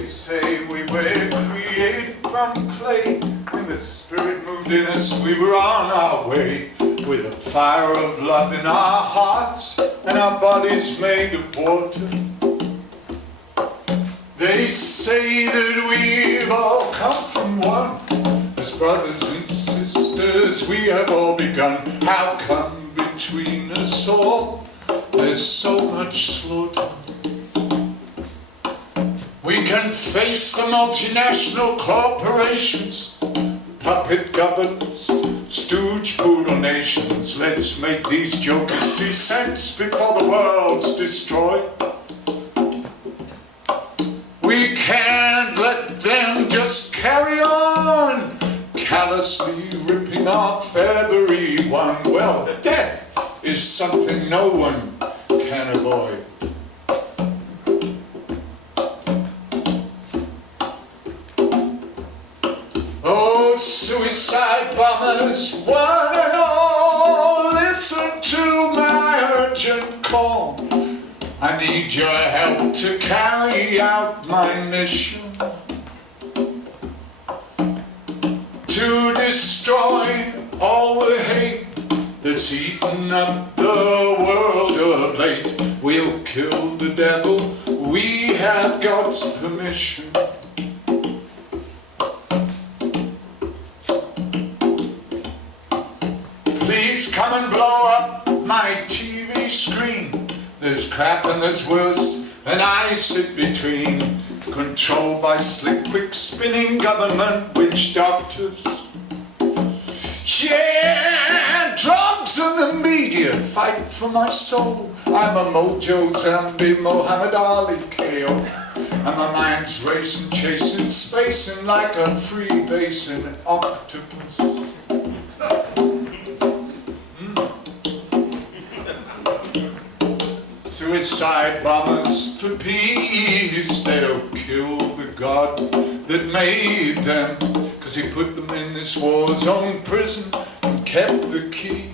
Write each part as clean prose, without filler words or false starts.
They say we were created from clay. When the Spirit moved in us, we were on our way, with a fire of love in our hearts and our bodies made of water. They say that we've all come from one. As brothers and sisters we have all begun. How come between us all there's so much slaughter? We can face the multinational corporations, puppet governments, stooge poodle nations. Let's make these jokers see sense before the world's destroyed. We can't let them just carry on, callously ripping our feathery one. Well, death is something no one can avoid. Oh, suicide bombers, one and all, listen to my urgent call. I need your help to carry out my mission, to destroy all the hate that's eaten up the world of late. We'll kill the devil, we have God's permission. Please come and blow up my TV screen. There's crap and there's worse, and I sit between, controlled by slick, quick spinning government witch doctors. Yeah, drugs and the media fight for my soul. I'm a Mojo Zombie, Muhammad Ali KO. And my mind's racing, chasing, spacing like a freebasing octopus. Suicide bombers for peace, they don't kill the God that made them, 'cause he put them in this war zone prison and kept the key.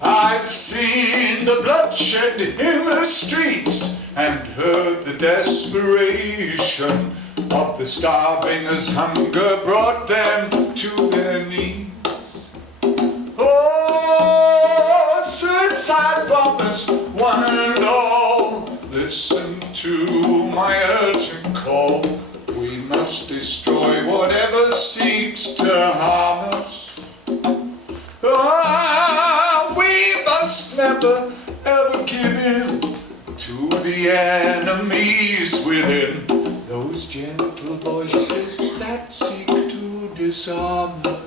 I've seen the bloodshed in the streets and heard the desperation of the starving as hunger brought them to their knees. Suicide bombers, one and all, listen to my urgent call. We must destroy whatever seeks to harm us. We must never ever give in to the enemies within, those gentle voices that seek to disarm us.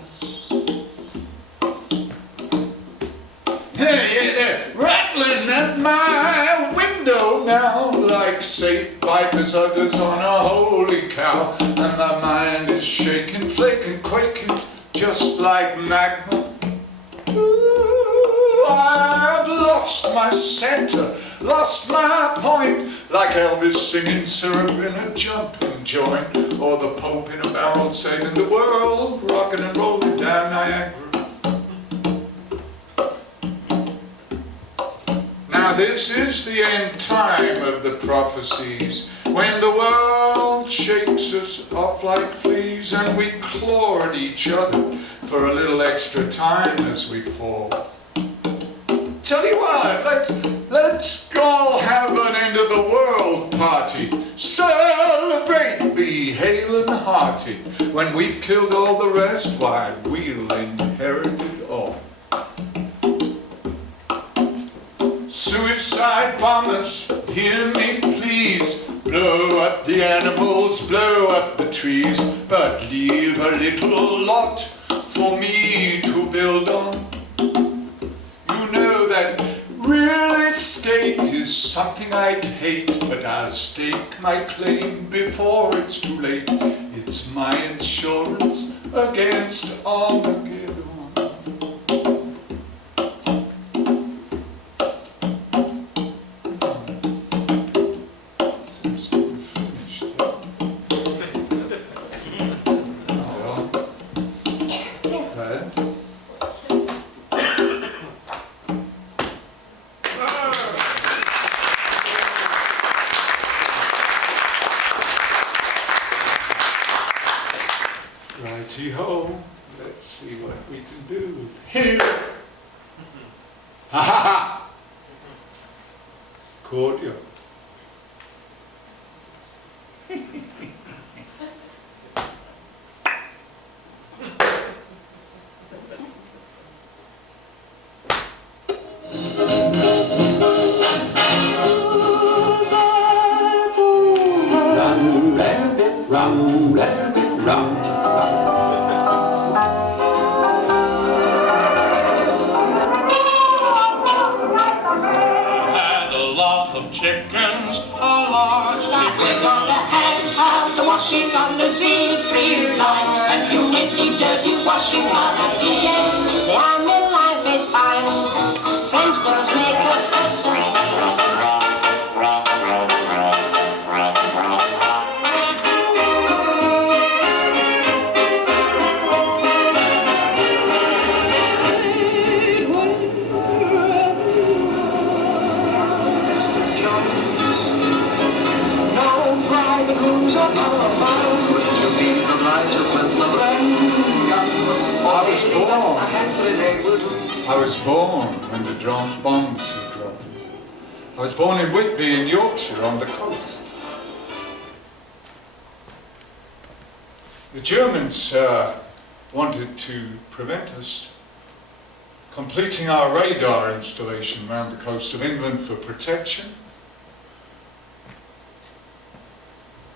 Hey, they're rattling at my window now, like Saint vipers, udders on a holy cow. And my mind is shaking, flaking, quaking, just like magma. Ooh, I've lost my center, lost my point, like Elvis singing syrup in a jumping joint, or the Pope in a barrel saving the world, rocking and rolling down Niagara. Now this is the end time of the prophecies, when the world shakes us off like fleas and we claw at each other for a little extra time as we fall. Tell you what, let's all have an end of the world party. Celebrate, be hale and hearty. When we've killed all the rest, why, we'll inherit it all. Suicide bombers, hear me please. Blow up the animals, blow up the trees, but leave a little lot for me to build on. You know that real estate is something I'd hate, but I'll stake my claim before it's too late. It's my insurance against Armageddon. Righty-ho, let's see what we can do with him. Ha ha ha! Caught you. Run, rabbit, run, rabbit, run. Had a lot of chickens, a large We're gonna have the washing on the Z3 line. And you nifty dirty washing on at the end. The army life is fine. Friends don't make a fuss. I was born when the bombs were dropping. I was born in Whitby in Yorkshire on the coast. The Germans wanted to prevent us completing our radar installation around the coast of England for protection.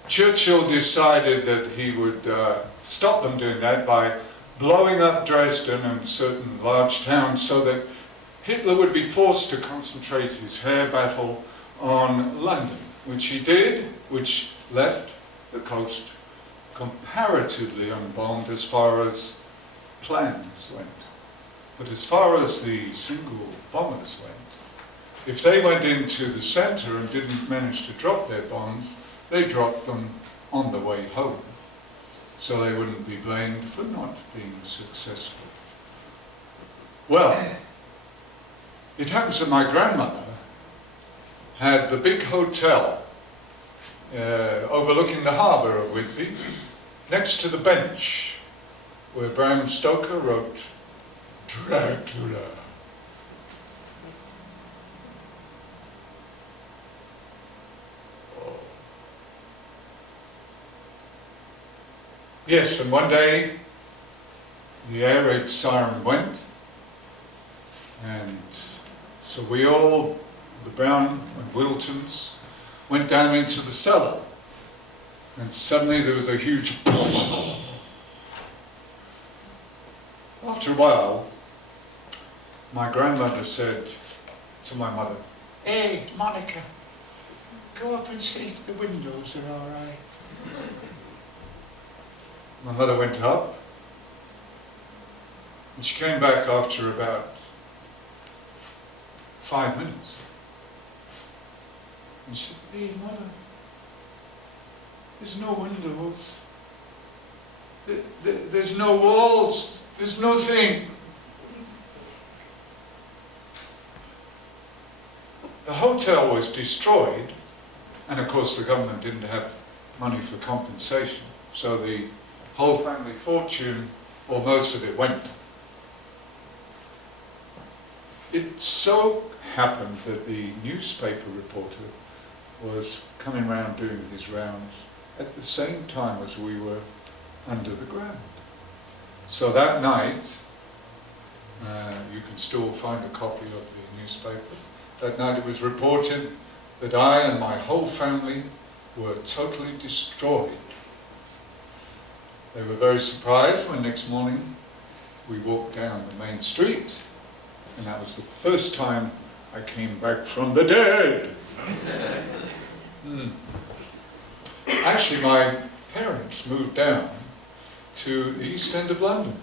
Churchill decided that he would stop them doing that by blowing up Dresden and certain large towns so that Hitler would be forced to concentrate his air battle on London, which he did, which left the coast comparatively unbombed as far as plans went. But as far as the single bombers went, if they went into the centre and didn't manage to drop their bombs, they dropped them on the way home, so they wouldn't be blamed for not being successful. Well, it happens that my grandmother had the big hotel overlooking the harbour of Whitby, next to the bench where Bram Stoker wrote Dracula. Yes, and one day the air raid siren went, and so we all, the Brown and Wiltons, went down into the cellar, and suddenly there was a huge After a while, my grandmother said to my mother, "Hey, Monica, go up and see if the windows are all right." My mother went up, and she came back after about 5 minutes. And she said, "Hey, Mother, there's no windows, there's no walls, there's nothing." The hotel was destroyed, and of course the government didn't have money for compensation, so the whole family fortune, or most of it, went. It so happened that the newspaper reporter was coming round doing his rounds at the same time as we were under the ground. So that night, you can still find a copy of the newspaper, that night it was reported that I and my whole family were totally destroyed. They were very surprised when next morning we walked down the main street, and that was the first time I came back from the dead. Actually, my parents moved down to the East End of London.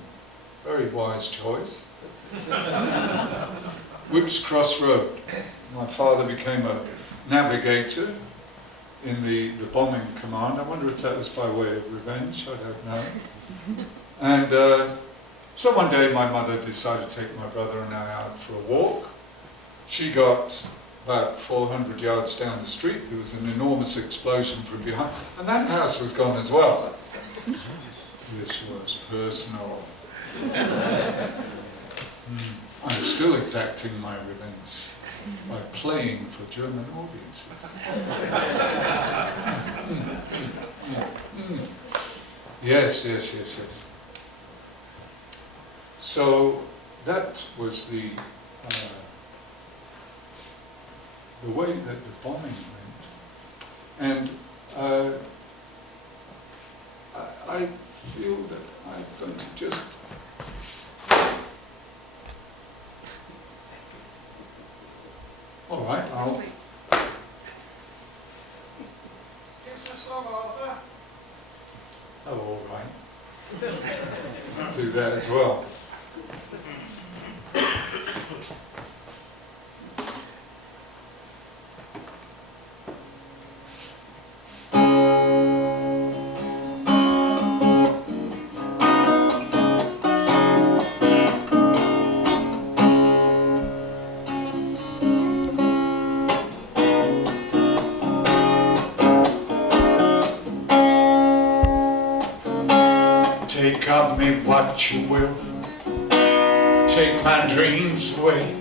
Very wise choice. Whipps Cross Road. My father became a navigator in the bombing command. I wonder if that was by way of revenge, I don't know. And so one day my mother decided to take my brother and I out for a walk. She got about 400 yards down the street. There was an enormous explosion from behind, and that house was gone as well. This was personal. I'm still exacting my revenge by playing for German audiences. Yes. So that was the way that the bombing went, and I feel that I'm going to just all right, I'll Give us a song, Arthur. oh, all right. I'll do that as well. Take of me what you will, take my dreams away,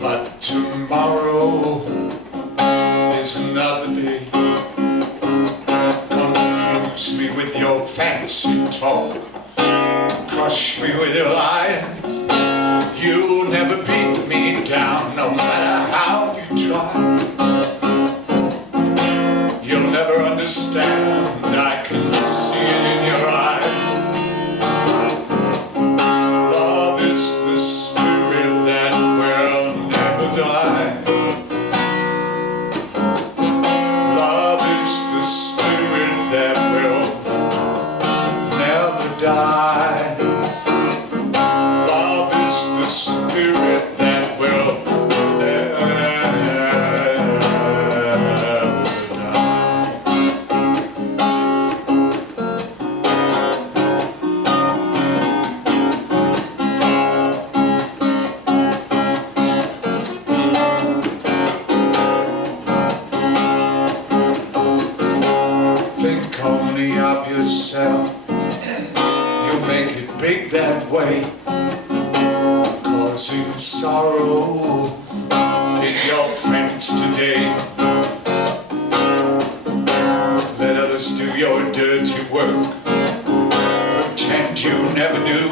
but tomorrow is another day. Confuse me with your fantasy talk, crush me with your lies. You'll never beat me down, no matter how you try. You'll never understand, I can see it in your eyes. Love is the spirit that will never die. Love is the spirit that will never die. Love is the spirit that will never die. Think only of yourself, you'll make it big that way, causing sorrow in your friends today. Let others do your dirty work, pretend you never do.